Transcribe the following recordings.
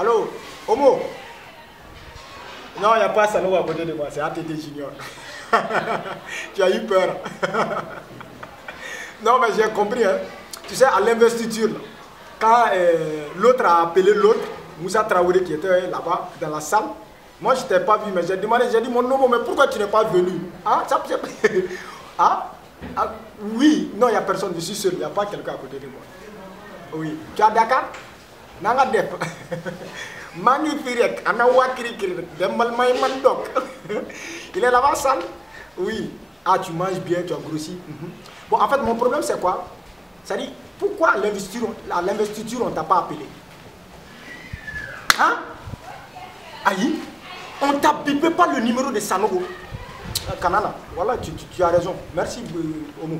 Allô, Homo? Non, il n'y a pas Sanogo à côté de moi, c'est ATT Junior. Tu as eu peur. Non, mais j'ai compris. Hein. Tu sais, à l'investiture, quand l'autre a appelé l'autre, Moussa Traoré qui était là-bas dans la salle, moi je ne t'ai pas vu, mais j'ai demandé, j'ai dit mon nom, mais pourquoi tu n'es pas venu? Ah, ça, ah, oui, non, il n'y a personne, je suis seul, il n'y a pas quelqu'un à côté de moi. Oui, tu es à Dakar? Nanga Dep. Magnifique, il est là-bas, salle? Oui. Ah, tu manges bien, tu as grossi. Bon, en fait, mon problème, c'est quoi? C'est-à-dire, pourquoi à l'investiture, on ne t'a pas appelé? Hein? Aïe, on ne t'a bipé pas le numéro de Sanogo. Kanana, voilà, tu as raison. Merci, Omo.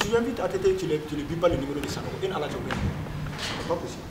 Tu invites à Tété, tu ne bipes pas le numéro de Sanogo. C'est pas possible.